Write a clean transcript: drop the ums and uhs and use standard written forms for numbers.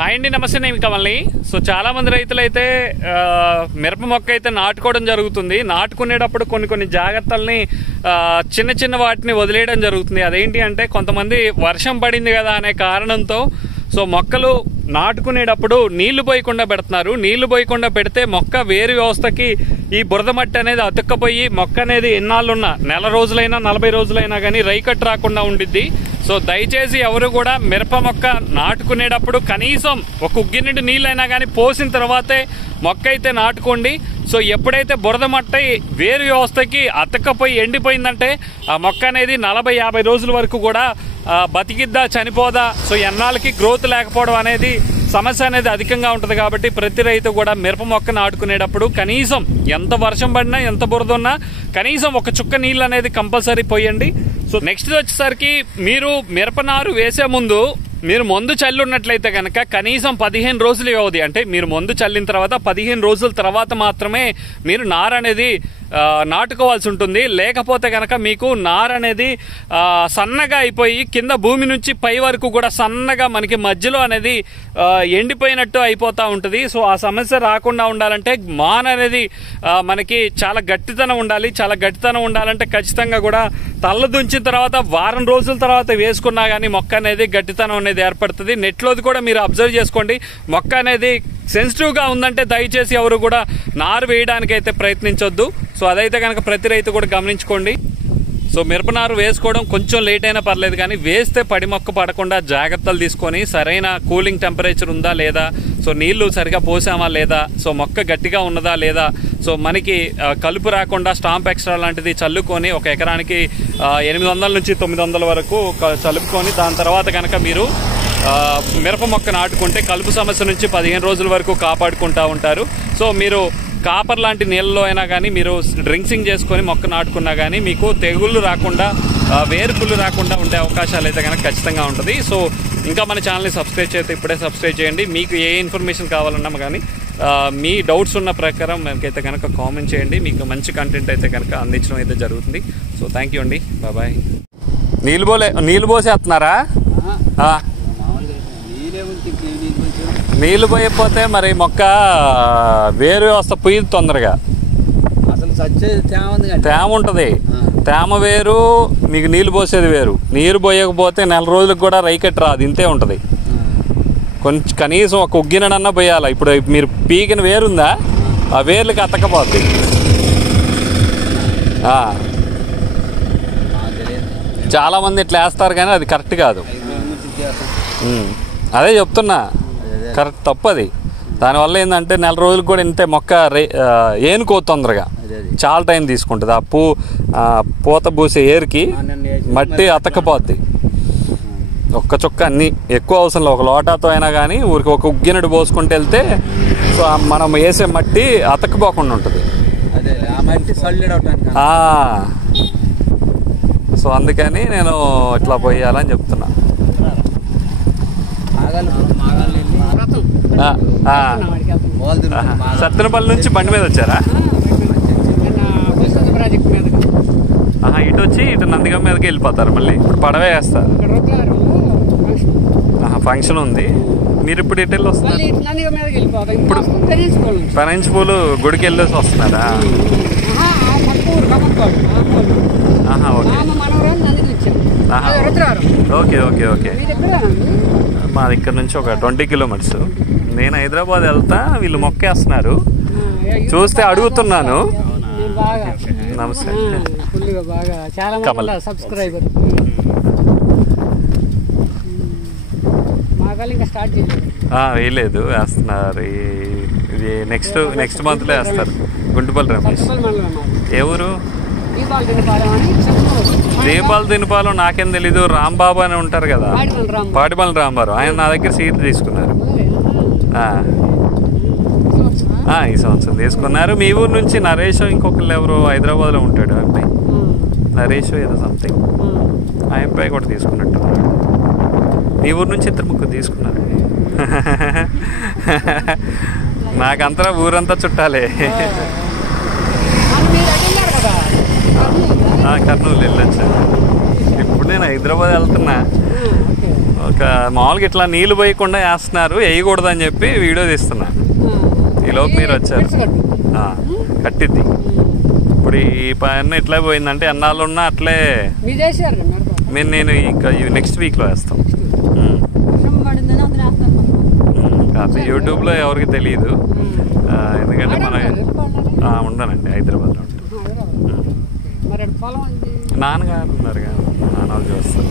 Hi అండి, నమస్తే. నేను కమల్ని. సో చాలా మంది రైతులు అయితే మిరప మొక్క అయితే నాటుకోవడం జరుగుతుంది. నాటుకునేటప్పుడు కొన్ని జాగ్రత్తల్ని చిన్న చిన్న వాటిని వదిలేయడం జరుగుతుంది. అదేంటి అంటే కొంతమంది వర్షం పడింది కదా అనే కారణంతో సో మొక్కలు నాటుకునేటప్పుడు నీళ్లు పోయకుండా పెడుతున్నారు. నీళ్లు పోయకుండా పెడితే మొక్క వేరు వ్యవస్థకి ఈ బురద మట్టి అనేది అతుక్కపోయి మొక్క అనేది ఎన్నాళ్ళున్నా నెల రోజులైనా 40 రోజులైనా కానీ రైకట్ రాకుండా ఉండిద్ది. సో దయచేసి ఎవరు కూడా మిరప మొక్క నాటుకునేటప్పుడు కనీసం ఒక ఉగ్గినింటి నీళ్ళైనా కానీ పోసిన తర్వాతే మొక్క అయితే నాటుకోండి. సో ఎప్పుడైతే బురద మట్టి వేరు వ్యవస్థకి అతక్కపోయి ఎండిపోయిందంటే ఆ మొక్క అనేది 40-50 రోజుల వరకు కూడా బతికిద్దా చనిపోదా, సో ఎన్నాళ్ళకి గ్రోత్ లేకపోవడం అనేది సమస్య అనేది అధికంగా ఉంటుంది. కాబట్టి ప్రతి రైతు కూడా మిరప మొక్క నాటుకునేటప్పుడు కనీసం ఎంత వర్షం పడినా ఎంత బురద ఉన్నా కనీసం ఒక చుక్క నీళ్ళు అనేది కంపల్సరీ పోయండి. సో నెక్స్ట్ వచ్చేసరికి మీరు మిరపనారు వేసే ముందు మీరు మందు చల్లి ఉన్నట్లయితే కనుక కనీసం 15 రోజుల వ్యవధి, అంటే మీరు మందు చల్లిన తర్వాత 15 రోజుల తర్వాత మాత్రమే మీరు నార అనేది నాటుకోవాల్సి ఉంటుంది. లేకపోతే కనుక మీకు నార అనేది సన్నగా అయిపోయి కింద భూమి నుంచి పై వరకు కూడా సన్నగా మనకి మధ్యలో అనేది ఎండిపోయినట్టు అయిపోతూ ఉంటుంది. సో ఆ సమస్య రాకుండా ఉండాలంటే మాన అనేది మనకి చాలా గట్టితనం ఉండాలి. చాలా గట్టితనం ఉండాలంటే ఖచ్చితంగా కూడా తల్ల దుంచిన తర్వాత వారం రోజుల తర్వాత వేసుకున్నా కానీ మొక్క అనేది గట్టితనం అనేది ఏర్పడుతుంది. నెట్లోది కూడా మీరు అబ్జర్వ్ చేసుకోండి. మొక్క అనేది సెన్సిటివ్గా ఉందంటే దయచేసి ఎవరు కూడా నారు వేయడానికి అయితే ప్రయత్నించొద్దు. సో అదైతే కనుక ప్రతి రైతు కూడా గమనించుకోండి. సో మిరపనారు వేసుకోవడం కొంచెం లేట్ అయినా పర్లేదు, కానీ వేస్తే పడి మొక్క పడకుండా జాగ్రత్తలు తీసుకొని సరైన కూలింగ్ టెంపరేచర్ ఉందా లేదా, సో నీళ్లు సరిగా పోసామా లేదా, సో మొక్క గట్టిగా ఉన్నదా లేదా, సో మనకి కలుపు రాకుండా స్టాంప్ ఎక్స్ట్రా లాంటిది చల్లుకొని ఒక ఎకరానికి 800 నుంచి 900 వరకు చల్లుకొని దాని తర్వాత కనుక మీరు మిరప మొక్క నాటుకుంటే కలుపు సమస్య నుంచి 15 రోజుల వరకు కాపాడుకుంటూ ఉంటారు. సో మీరు కాపర్ లాంటి నీళ్ళలో అయినా కానీ మీరు డ్రింక్సింగ్ చేసుకొని మొక్క నాటుకున్నా కానీ మీకు తెగుళ్ళు రాకుండా వేరుకుళ్ళు రాకుండా ఉండే అవకాశాలు అయితే కనుక ఖచ్చితంగా ఉంటుంది. సో ఇంకా మన ఛానల్ని సబ్స్క్రైబ్ చేస్తే ఇప్పుడే సబ్స్క్రైబ్ చేయండి. మీకు ఏ ఇన్ఫర్మేషన్ కావాలన్నా కానీ మీ డౌట్స్ ఉన్న ప్రకారం మనకైతే కనుక కామెంట్ చేయండి. మీకు మంచి కంటెంట్ అయితే కనుక అందించడం అయితే జరుగుతుంది. సో థ్యాంక్ యూ అండి, బాయ్. నీళ్ళు పోసేస్తున్నారా? నీళ్ళు పోయకపోతే మరి మొక్క వేరు వ్యవస్థ పోయి తొందరగా తేమ ఉంటుంది. తేమ వేరు, మీకు నీళ్ళు పోసేది వేరు. నీరు పోయకపోతే నెల రోజులకు కూడా రైకెట్ రాదు, ఇంతే ఉంటుంది. కొంచెం కనీసం ఒక ఉగ్గినడన్నా పోయాలి. ఇప్పుడు మీరు పీకిన వేరుందా, ఆ వేర్లకి అతకపోద్ది. చాలామంది ఇట్లా వేస్తారు కానీ అది కరెక్ట్ కాదు. అదే చెప్తున్నా, కరెక్ట్ తప్పది. దానివల్ల ఏంటంటే నెల రోజులకు కూడా ఇంతే మొక్క ఏనుకో తొందరగా చాలా టైం తీసుకుంటుంది. ఆ పూత పూసే ఏరుకి మట్టి అతకపోద్ది. ఒక్క చుక్క అన్ని ఎక్కువ అవసరం లేదు. ఒక లోటాతో అయినా కానీ ఊరికి ఒక ఉగ్గినడు పోసుకుంటూ వెళ్తే సో మనం వేసే మట్టి అతకపోకుండా ఉంటుంది. సో అందుకని నేను ఇట్లా పోయాలని చెప్తున్నా. సత్తెనపల్లి నుంచి బండి మీద వచ్చారా? ఇటు వచ్చి ఇటు నందిగం మీదకి వెళ్ళిపోతారు, మళ్ళీ పడవే వేస్తారు. ఫంక్షన్ ఉంది. మీరు ఇప్పుడు ఇటు వెళ్ళి వస్తున్నారు? ఇప్పుడు పెరంచిపూలు గుడికి వెళ్ళేసి వస్తున్నారా? Okay okay okay. మా దగ్గర నుంచి ఒక 20 కిలోమీటర్స్. నేను హైదరాబాద్ వెళ్తా, వీళ్ళు మొక్కేస్తున్నారు. చూస్తే అడుగుతున్నాను. నమస్తే. కమల్ వేయలేదు, వేస్తున్నారు. ఇది నెక్స్ట్ మంత్లో వేస్తారు. గుంటుపల్లి రమేష్. ఏ ఊరు? దీపాలు తినపాలు నాకేం తెలీదు. రాంబాబు అని ఉంటారు కదా, పాటిపల్లి రాంబాబు, ఆయన నా దగ్గర సీట్ తీసుకున్నారు. ఈ సంవత్సరం తీసుకున్నారు. మీ ఊరు నుంచి నరేష్ ఇంకొకళ్ళు ఎవరు హైదరాబాద్లో ఉంటాడు, అబ్బాయి నరేష్ ఏదో సంథింగ్, ఆ అబ్బాయి కూడా తీసుకున్నట్టు. మీ ఊరు నుంచి 2-3 తీసుకున్నారు. నాకంతా ఊరంతా చుట్టాలే. కర్నూలు వెళ్ళొచ్చు. ఇప్పుడు నేను హైదరాబాద్ వెళ్తున్నా. ఒక మామూలుగా ఇట్లా నీళ్లు పోయకుండా వేస్తున్నారు, వేయకూడదని చెప్పి వీడియో తీస్తున్నా. ఈలోపు మీరు వచ్చారు. కట్టిద్ది. ఇప్పుడు ఈ పైన ఇట్లా పోయిందంటే ఎన్నాళ్ళు ఉన్నా అట్లే. నేను ఇంకా నెక్స్ట్ వీక్లో వేస్తాం. కాకపోతే యూట్యూబ్లో ఎవరికి తెలియదు, ఎందుకంటే మన ఉండనండి, హైదరాబాద్లో ఉంటాను. నాన్నగారు ఉన్నారు కదా, నాన్న చూస్తారు.